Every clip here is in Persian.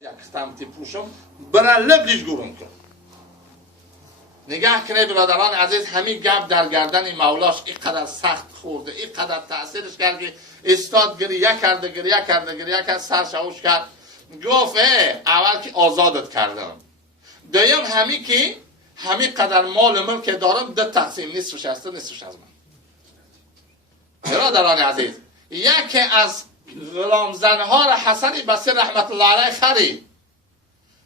یک سمتی پوشم برای لبلیش گورم کن. نگاه کنه برادران عزیز، همین گپ در گردن مولاش اینقدر سخت خورده، اینقدر تاثیرش کرد که استاد گریه کرد، سرشوش کرد. گفت اول که آزادت کردم، دویم همین که همین قدر مال ملک دارم ده تقسیم، نصفش از تو نصفش از من. برادران عزیز، یکی از غلام زنها را حسن بصری رحمت الله علیه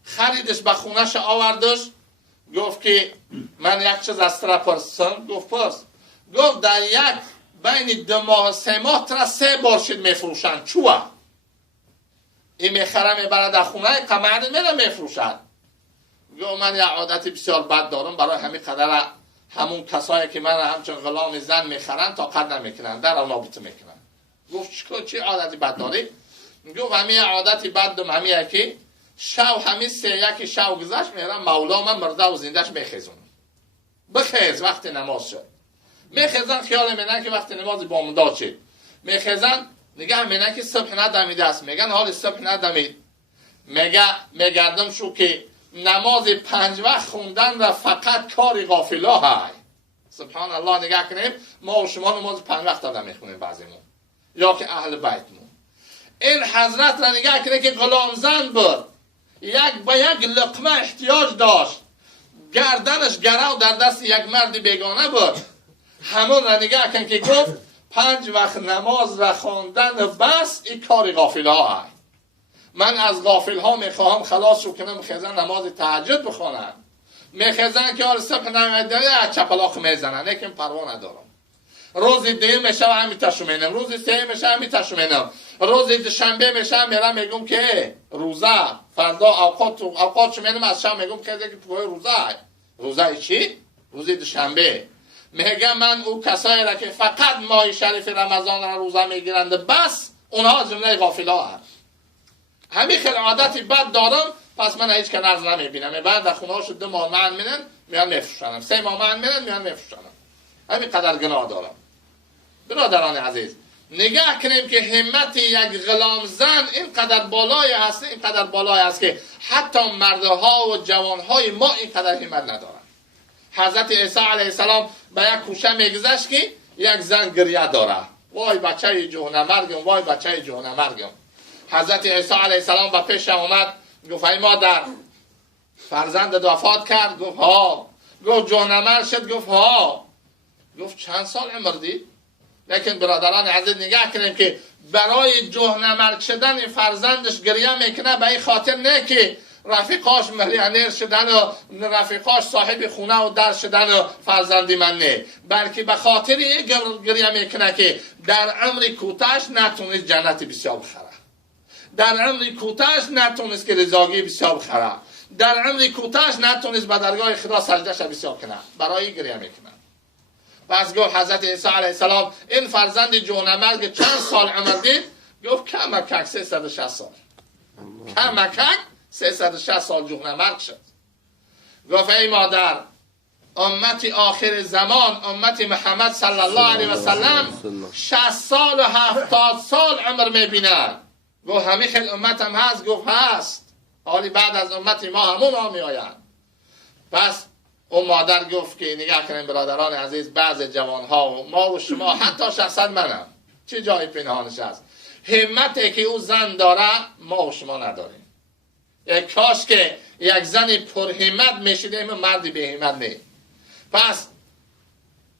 خریدش به خونش آوردش. گفت که من یک چیز از ترا پرسم. گفت پرس. گفت در یک بین 2 ماه 3 ماه ترا 3 بار شد میفروشن. چوه این میخره میبره در خونه قمعه میره میفروشن. گفت من یک عادت بسیار بد دارم، برای همین قدر همون کسایی که من همچون غلام زن میخرن تا قد نمیکنن، در نابطه میکنن. گفت چه عادتی بد داری؟ گفت همین عادتی بد دارم، همین که شو همین 3-1 شو گذشت میرم مولا من مرده و زندهش میخیزونم. بخیز وقت نماز شد میخیزن، خیال مینن که وقت نماز بامداد شد میخیزن، نگه مینن که صبح ندمیده است. میگن حال صبح ندمید. میگردم شو که نماز 5 وقت خوندن و فقط کار غافلا های. سبحان الله. نگه کنیم ما و شما نماز 5 وقت دادم میخونیم بعضیمون، یا که اهل بیتمون. این حضرت را نگه کنه که غلام زن بود، به یک لقمه احتیاج داشت، گردنش گرو در دست یک مرد بیگانه بود. همون را نگه کن که گفت 5 وقت نماز را خواندن بس این کار غافل ها های. من از غافل ها میخواهم خلاص شو کنم، خیزن نماز تهجد بخوانن، میخیزن که حال صبح نمیدنه چپلاخ میزنن، لیکن پروا ندارم. روز 2 میشه همین تشمینم، روز 3 میشه همین تشمینم، روز دوشنبه میشه میرم میگم که روزه، فردا اوقات شمینم از شام میگم که پای روزه چی؟ روز دوشنبه. میگم من او کسایی را که فقط ماه شریف رمضان را روزه میگیرند بس، اونها جمله غافلا هست. همین خیلی عادتی بد دارم، پس من هیچ که نرز نمیبینم. بعد در خونه هاشو 2 ماه من میرن میان میفروشنم، 3 ماه من میرن میان میفروشنم. همین قدر گناه دارم. برادران عزیز، نگاه کنیم که همت یک غلام زن اینقدر بالای هست، اینقدر بالای است که حتی مردها و جوانهای ما اینقدر همت ندارن. حضرت عیسی علیه السلام به یک کوشه میگذشت که یک زن گریه داره، وای بچه جهنمرگم، وای بچه جهنمرگم. حضرت عیسی علیه السلام به پیشم اومد، گفت ای مادر فرزندت وفات کرد؟ گفت ها. گفت جهنمرگ شد؟ گفت ها. گفت چند سال عمر دید؟ لیکن برادران عزیز نگاه کنیم که برای جهنمرگ شدن فرزندش گریه میکنه، به این خاطر نه که رفیقاش میلیونر شدن و رفیقاش صاحب خونه و در شدن و فرزندی من نه، بلکه به خاطر این گریه میکنه که در عمر کوتاهش نتونست جنت بسیار بخره، در عمر کوتاهش نتونست که رضاگی بسیار بخره، در عمر کوتاهش نتونست به درگاه خدا سجدهش بسیار کنه، برای گریه میکنه. پس گفت حضرت عیسی علیه السلام این فرزند جهنمرگ چند سال عمر دید؟ گفت کمکک 360 سال. کمکک 360 سال جهنمرگ شد. گفت ای مادر، امت آخر زمان، امت محمد صلی الله علیه و سلم 60 سال و 70 سال عمر میبینن. گفت همین خیلی امت هم هست؟ گفت هست. حالی بعد از امت ما همون ها می آین. پس اون مادر گفت که نگاه کنیم برادران عزیز، بعض جوانها و ما و شما حتی شخصا منم، چه جای پنهانش هست، همتی که او زن داره ما و شما نداریم. کاش که یک زن پرهمت میشدیم، مردی به همت نه. پس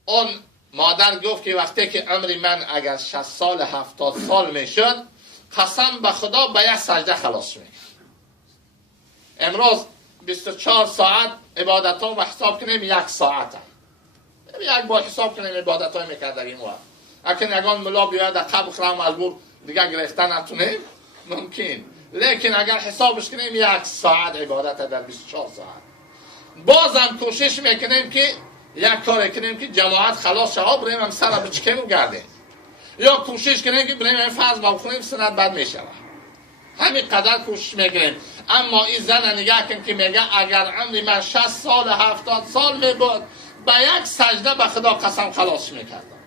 اون مادر گفت که وقتی که عمر من اگر 60 سال 70 سال میشد، قسم به خدا به یک سجده خلاص میکنم. امروز 24 ساعت عبادت ها و حساب کنیم 1 ساعت هم. یک بار حساب کنیم عبادت های میکردگیم و اکن یگان ملا بیاید در قبل خرام مجبور دیگه گرفتن نتونیم ممکن، لیکن اگر حسابش کنیم 1 ساعت عبادت در 24 ساعت. بازم کوشش میکنیم که یک کار کنیم که جماعت خلاص شها بریم هم سر بچکیم و گردیم، یا کوشش کنیم که بریم فرض بخونیم سنت بد میشه. همین قدر کوشش میکنیم. اما این زن نگاه کن که میگه اگر عمری من 60 سال 70 سال میبود، به یک سجده به خدا قسم خلاص میکردم.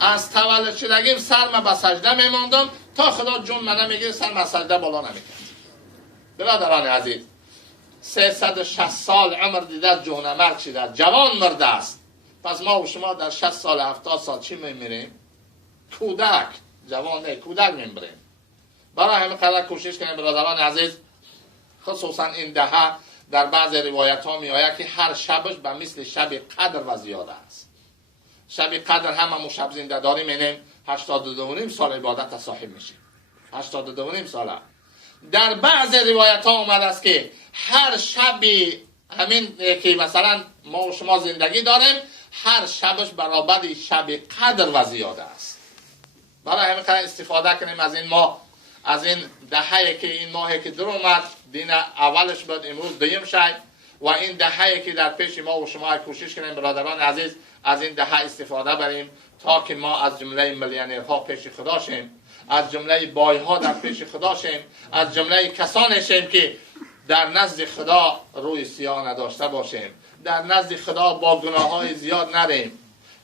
از تولد شدگیم سرم به سجده میماندم تا خدا جون منه میگه سرم از سجده بالا نمیکرد. برادران عزیز 360 سال عمر دیده جهنمرگ شده، جوان مرده است. پس ما و شما در 60 سال 70 سال چی میمیریم؟ کودک، جوان نه کودک میمیریم. برای همین قدر کوشش کنیم برادران عزیز، خصوصا این دهه در بعض روایت ها می آید که هر شبش به مثل شب قدر و زیاده است. شب قدر هممون شب زنده داری مینیم 82.5 سال عبادت صاحب میشیم. 82.5 ساله. در بعض روایت ها اومده است که هر شبی همین که مثلا ما و شما زندگی داریم هر شبش برابر شب قدر و زیاده است. برای همین قدر استفاده کنیم از این ماه، از این دهه‌ای که این ماهی که در اومد، دین اولش بود امروز دویم شد و این دهه‌ای که در پیش ما و شما کوشش کنیم برادران عزیز از این دهه استفاده بریم تا که ما از جمله میلیونرها پیش خدا شیم، از جمله بایها در پیش خدا شیم، از جمله کسانی شیم که در نزد خدا روی سیاه نداشته باشیم، در نزد خدا با گناه‌های زیاد نریم،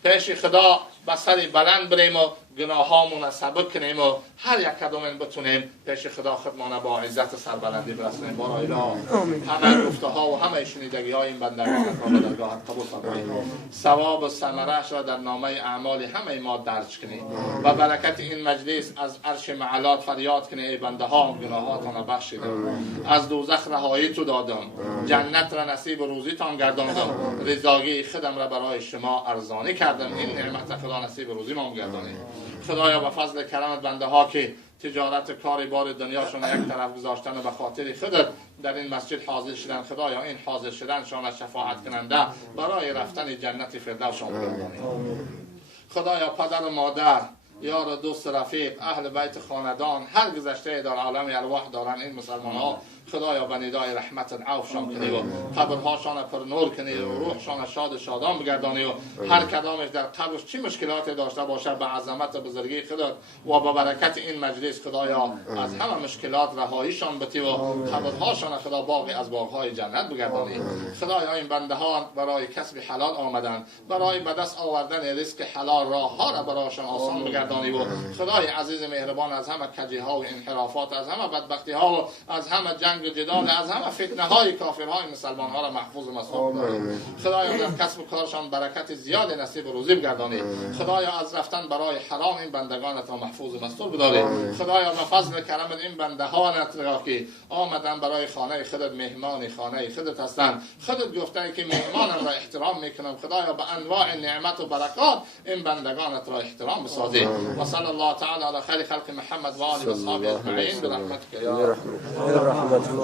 پیش خدا به سر بلند بریم و گناهامون سبک کنیم و هر یک کدوم بتونیم پیش خدا خودمان با عزت و سربلندی برسونیم. بارا اله همه گفته ها و همه شنیدگی های این بندگان را به درگاهت قبول فرمایید. ثواب و ثمره‌اش را در نامه اعمال همه ما درج کنید و برکت این مجلس از عرش معلات فریاد کنید ای بنده ها گناهاتان را بخشیدم، از دوزخ رهایی تو دادم، جنت را نصیب و روزیتان گرداندم، رضایی خودم را برای شما ارزانی کردم. این نعمت خدا نصیب و روزی ما گردانید. خدایا به فضل کرمت بنده ها که تجارت کاری بار دنیاشون یک طرف گذاشتن و به خاطر خودت در این مسجد حاضر شدن، خدایا این حاضر شدنشان شفاعت کننده برای رفتن جنت فردوسشان بگردانید. خدایا پدر و مادر، یار و دوست رفیق، اهل بیت خاندان، هر گذشته در عالم ارواح دارن این مسلمان ها، خدایا به ندای رحمت عفوشان کنی و قبرهاشان پر نور کنی و روحشان شاد شادان بگردانی و هر کدامش در قبرش چی مشکلاتی داشته باشه به عظمت و بزرگی خودت و به برکت این مجلس خدایا از همه مشکلات رهاییشان بتی و قبرهاشان خدا باقی از باغهای جنت بگردانی. خدایا این بنده ها برای کسب حلال آمدن، برای به دست آوردن رزق حلال راه ها را برایشان آسان بگردانی و خدای عزیز مهربان از همه کجی ها و انحرافات، از همه بدبختی ها و از همه جنگ و جدال، از همه فتنه های کافرهای مسلمان ها را محفوظ و مصون بداری. خدایا در کسب و کارشان برکت زیاد نصیب و روزی بگردانی. خدایا از رفتن برای حرام این بندگانت را محفوظ و مستور بداری. خدایا به فضل کرمت این بندهانت را که آمدن برای خانه خودت مهمان خانه خودت هستند، خودت گفته که مهمانم را احترام میکنم، خدایا به انواع نعمت و برکات این بندگانت را احترام بسازی. و صلی الله تعالی علی خیر خلق محمد و آله و اصحابه اجمعین برحمتک یا رحمت الله.